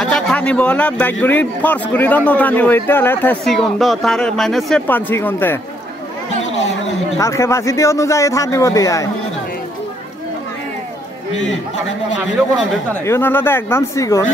আচ্ছা থানিব হলে ব্যাগগুড়ি ফর্স গুড়ি দন্দ থানিব হলে সিগুন তার মানে সে 5 সিগুনতে তার ক্যাপাসিটি অনুযায়ী থানিব দিয়ে ইউন হলে একদম সিগুন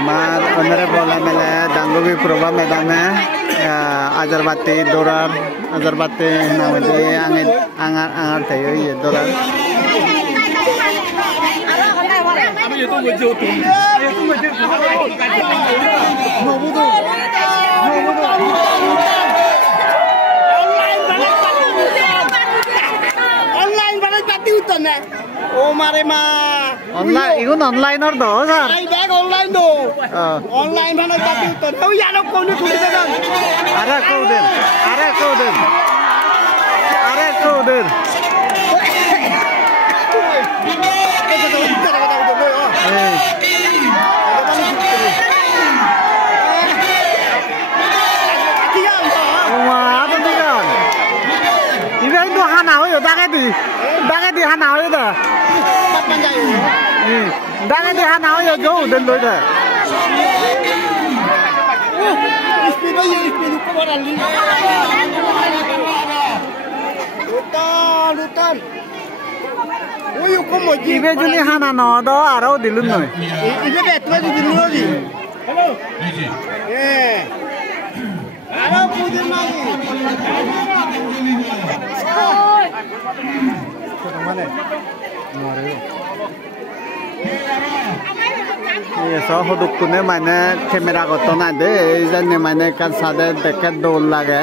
हमार ऑनरेबल एमएलए दांगोबी प्रभा मैदामे आजारबाती दौरान आजारबाती नामदे आंगार थायो ये दौरान ओ मारे मा ऑनलाइन इगुन ऑनलाइन और दो सर आई बैग ऑनलाइन दो ऑनलाइन भाना जाती उत्तर हो यारो कोने थोड़ी जगह अरे Kodar Dagat hanaw ito. Dagat hanaw ito go din lo ito. Speed ba yung speed ko ba lang? Lutan. Uy, ko mo ji. Ibe juni hanano do araw dilun no. Ibe betwa dilun no di. Hello. Eh. Araw pudin na di. ये सब दुखने मैंने camera को तो ना दे इधर मैंने कल सादे देखे डोल लगे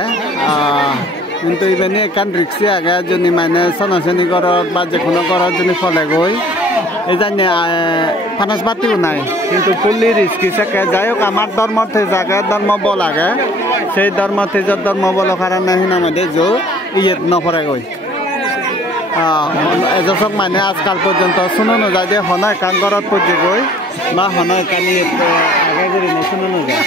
किंतु इबने कल रिक्शे आ गया जो नहीं मैंने सनसनी करो बाजे खुना करो जो नहीं फले गई इधर ने फानस बाती उन्हें किंतु पुली रिस्की से कह जायो कामार धर्म थे जाके धर्म बोला गया से धर्म थे जब धर्म बोलो कारण नहीं ना मध्य जो ये न फरे गई এজক মানে আজকাল পর্যন্ত শুনানো যায় যে হনায় কান গরত পড়ে গই বা হনায় কানি আগে করে শুনানো যায়